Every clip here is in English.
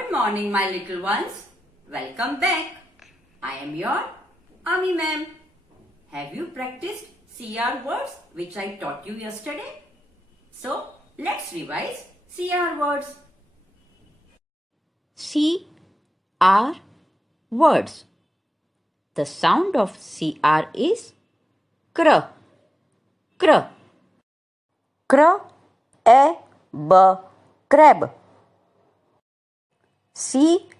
Good morning, my little ones. Welcome back. I am your Ami ma'am. Have you practiced CR words which I taught you yesterday? So, let's revise CR words. CR words. The sound of CR is cr. Cr. Cr, a, b, crab. C-R-A-B,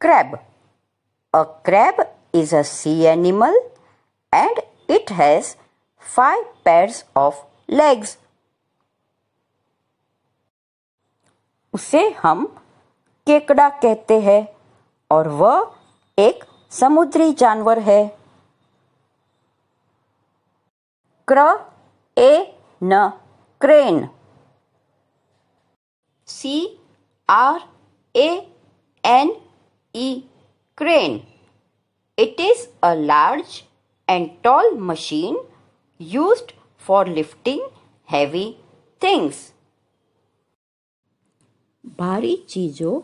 crab. A crab is a sea animal and it has 5 pairs of legs. उसे हम केकड़ा कहते हैं और वह एक समुद्री जानवर है. क्र ए न crane. C-R-A-N-E, crane. It is a large and tall machine used for lifting heavy things. भारी चीजों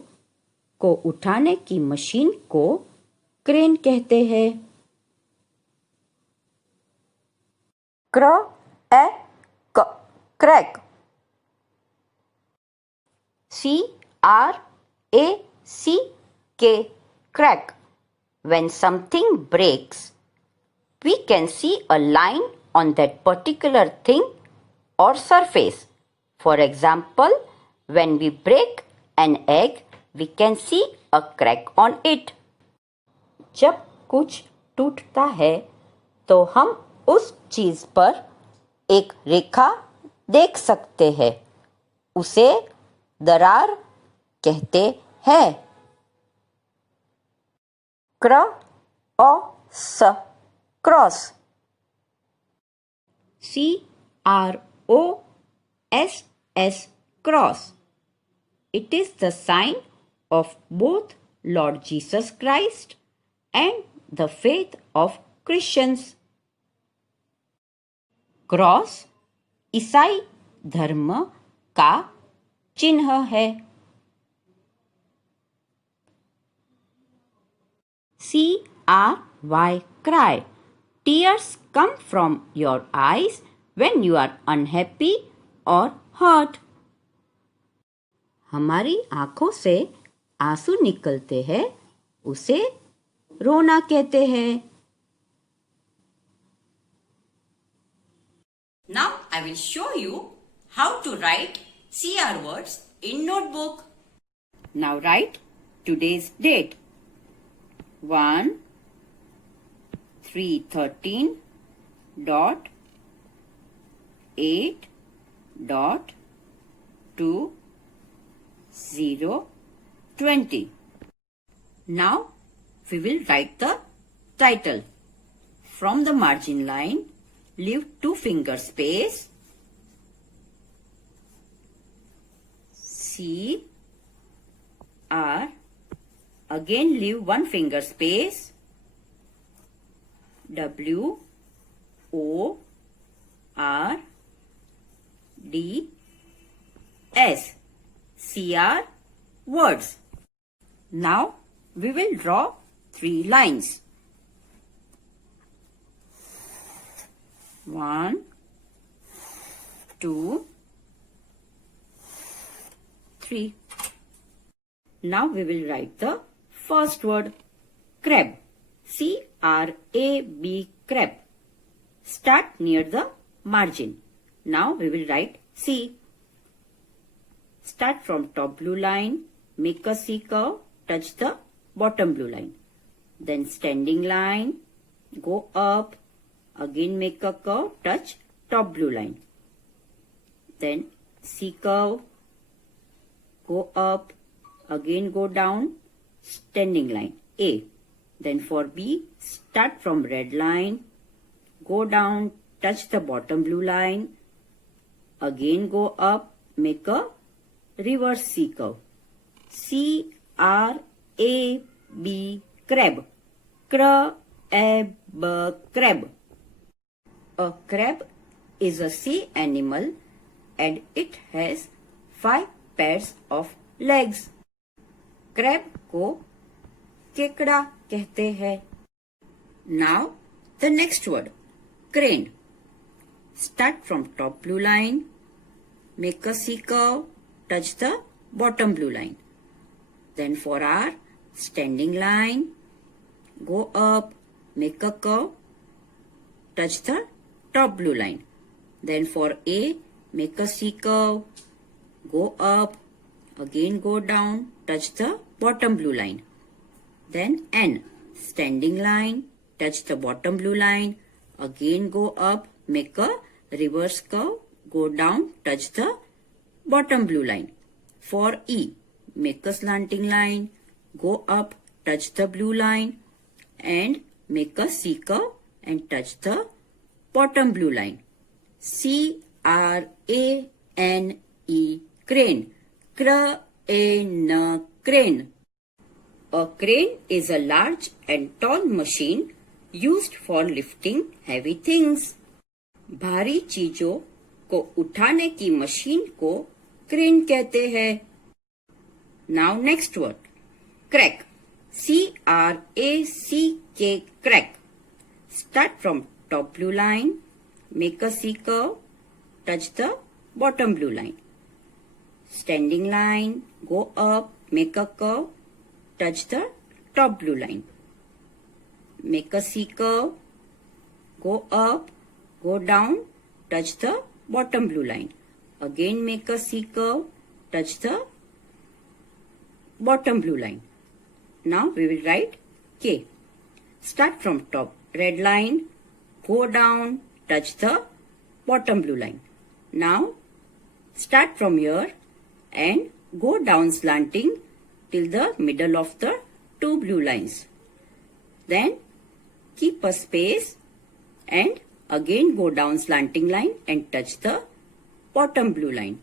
को उठाने की मशीन को क्रेन कहते हैं. क्र ए क crack. C-R-A-C-K, crack. When something breaks, we can see a line on that particular thing or surface. For example, when we break an egg, we can see a crack on it. जब कुछ टूटता है तो हम उस चीज पर एक रेखा देख सकते हैं. उसे दरार कहते हैं. क्र ओ स cross. CROSS, cross. It is the sign of both Lord Jesus Christ and the faith of Christians. Cross ईसाई धर्म का चिन्ह है. CRY, cry. Tears come from your eyes when you are unhappy or hurt. हमारी आंखों से आंसू निकलते हैं, उसे रोना कहते हैं. Now I will show you how to write CR words in notebook. Now write today's date. 1-3-13.8.2020. Now we will write the title. From the margin line, leave 2 finger space. CR. Again leave 1 finger space. WORDS. CR words. Now we will draw 3 lines. 1, 2, 3. Now we will write the first word, crab. C-R-A-B, crab. Start near the margin. Now we will write C. Start from top blue line, make a C curve, touch the bottom blue line. Then standing line, go up, again make a curve, touch top blue line. Then C curve, go up, again go down, standing line, A. Then for B, start from red line, go down, touch the bottom blue line, again go up, make a reverse C curve. C-R-A-B, crab. Crab, crab. A crab is a sea animal and it has 5 pairs of legs. Crab को केकड़ा कहते हैं. Now the next word, crane. Start from top blue line, make a C curve, touch the bottom blue line. Then for R, standing line, go up, make a curve, touch the top blue line. Then for A, make a C curve, go up, again go down, touch the bottom blue line. Then N, standing line, touch the bottom blue line, again go up, make a reverse curve, go down, touch the bottom blue line. For E, make a slanting line, go up, touch the blue line, and make a C curve and touch the bottom blue line. C-R-A-N-E, crane. Crane, crane. A crane is a large and tall machine used for lifting heavy things. भारी चीजों को उठाने की machine को crane कहते हैं. Now next word, crack. C-R-A-C-K, crack. Start from top blue line, make a C curve, touch the bottom blue line. Standing line, go up, make a curve, touch the top blue line. Make a C curve, go up, go down, touch the bottom blue line. Again make a C curve, touch the bottom blue line. Now we will write K. Start from top red line, go down, touch the bottom blue line. Now start from here and go down slanting till the middle of the two blue lines. Then keep a space and again go down slanting line and touch the bottom blue line.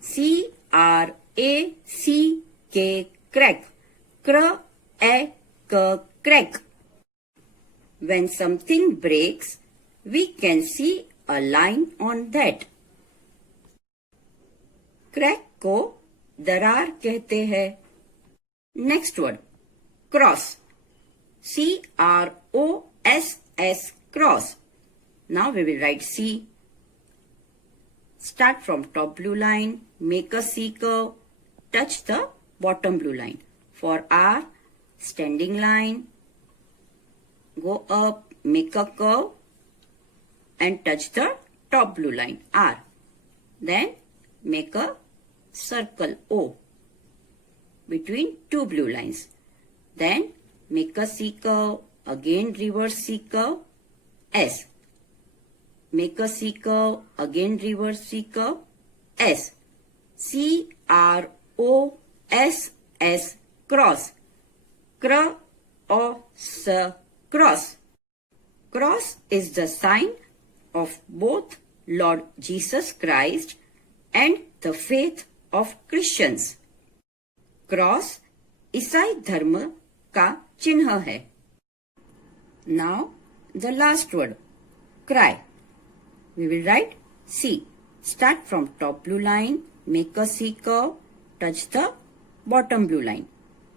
C-R-A-C-K, crack. Crack. When something breaks, we can see a line on that. Crack को दरार कहते हैं. Next word, cross. C-R-O-S-S, cross. Now we will write C. Start from top blue line, make a C curve, touch the bottom blue line. For R, standing line, go up, make a curve and touch the top blue line, R. Then make a circle O between two blue lines. Then make a C curve, again reverse C curve, S. Make a C curve, again reverse C curve, S. C-R-O-S-S, cross. Cross. Cross is the sign of both Lord Jesus Christ and the faith of Christians. Cross ईसाई धर्म का चिन्ह है. Now the last word, cry. We will write C. Start from top blue line, make a C curve, touch the bottom blue line.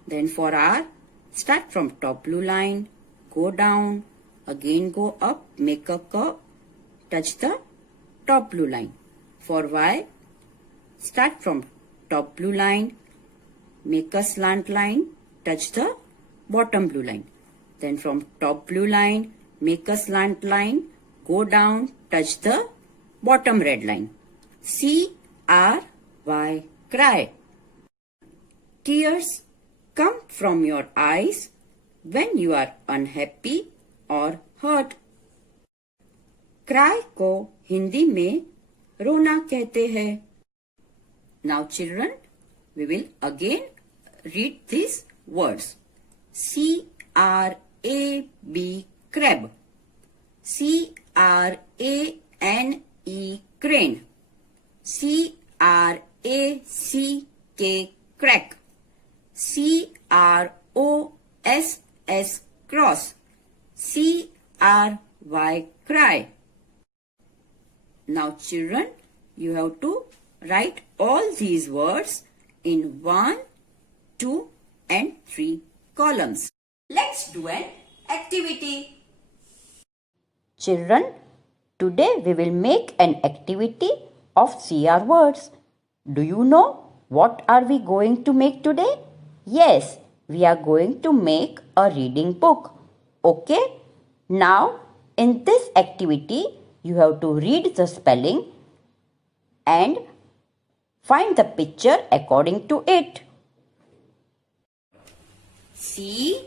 Then for R, start from top blue line, go down, again go up, make a curve, touch the top blue line. For Y, start from top blue line, make a slant line, touch the bottom blue line. Then from top blue line, make a slant line, go down, touch the bottom red line. C-R-Y, cry. Tears come from your eyes when you are unhappy or hurt. Cry को हिंदी में रोना कहते हैं. Now children, we will again read these words. C-R-A-B, crab. C-R-A-N-E, crane. C-R-A-C-K, crack. C-R-O-S-S, cross. C-R-Y, cry. Now children, you have to Write all these words in 1, 2 and 3 columns. Let's do an activity. Children, today we will make an activity of CR words. Do you know what are we going to make today? Yes, we are going to make a reading book. Okay? Now, in this activity, you have to read the spelling and find the picture according to it. C-R-A-B,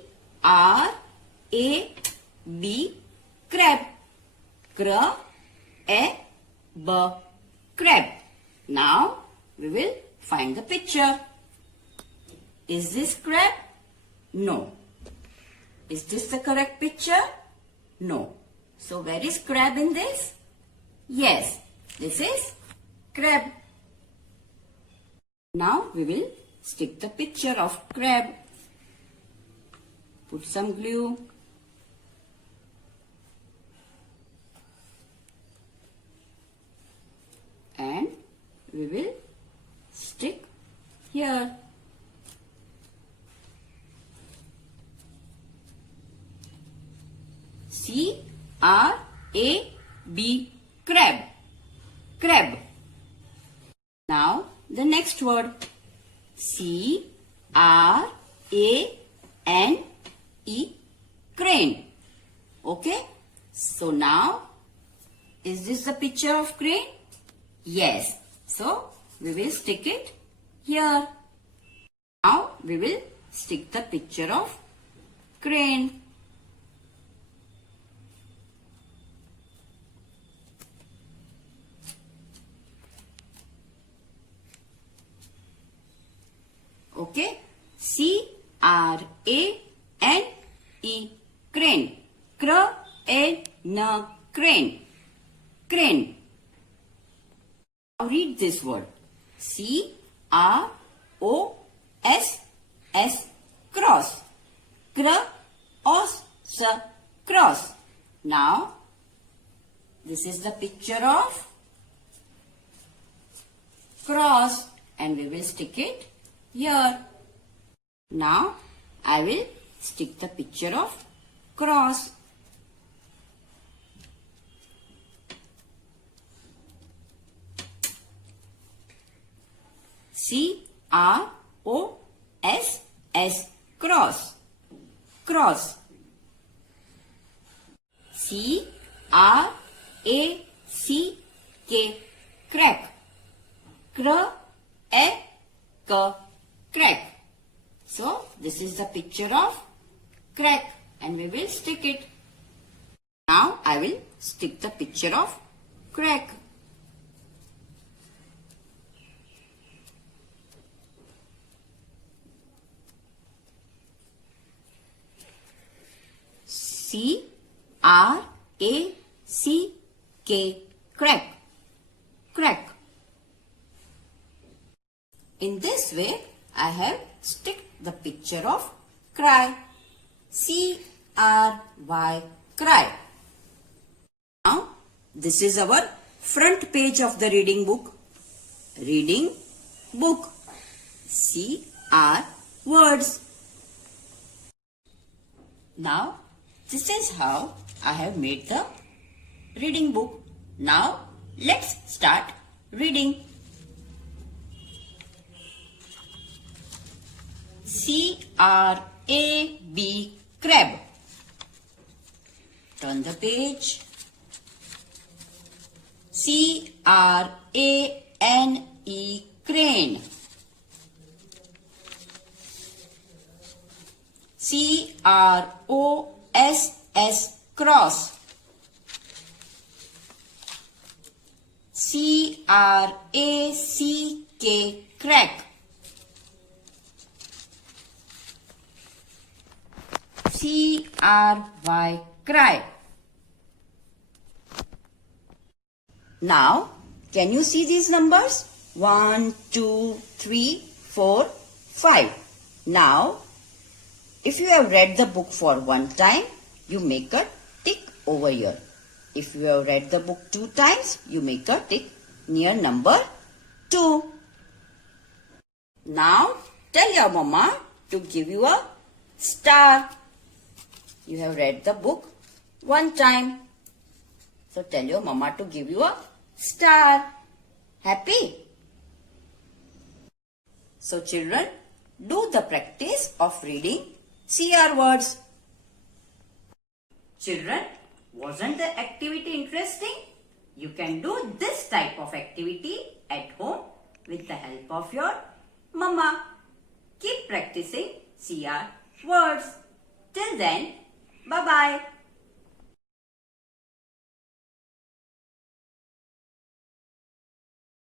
crab. Cr-a-b, crab. Now we will find the picture. Is this crab? No. Is this the correct picture? No. So where is crab in this? Yes, this is crab. Now we will stick the picture of crab. Put some glue. And we will stick here. C-R-A-B, crab. Crab. Now the next word. C-R-A-N-E, crane. Okay. So now, is this the picture of crane? Yes. So we will stick it here. Now we will stick the picture of crane. Okay. C-R-A-N-E, crane. Cr-a-n, crane. Crane. Now read this word. C-R-O-S-S, cross. Cr-os-s, cross. Now, this is the picture of cross and we will stick it here. Now, I will stick the picture of cross. C-R-O-S-S, cross. Cross. C-R-A-C-K, crack. Cr-a-k, crack. So, this is the picture of crack and we will stick it. Now, I will stick the picture of crack. C-R-A-C-K, crack. Crack. In this way, I have stick the picture of cry. C-R-Y, cry. Now, this is our front page of the reading book. Reading book. CR words. Now, this is how I have made the reading book. Now, let's start reading. C-R-A-B, crab. Turn the page. C-R-A-N-E, crane. C-R-O-S-S, cross. C-R-A-C-K, crack. C-R-Y, cry. Now, can you see these numbers? 1, 2, 3, 4, 5. Now, if you have read the book for one time, you make a tick over here. If you have read the book 2 times, you make a tick near number 2. 2. Now tell your mama to give you a star. You have read the book one time. So tell your mama to give you a star. Happy? So children, do the practice of reading CR words. Children, wasn't the activity interesting? You can do this type of activity at home with the help of your mama. Keep practicing CR words. Till then, bye-bye.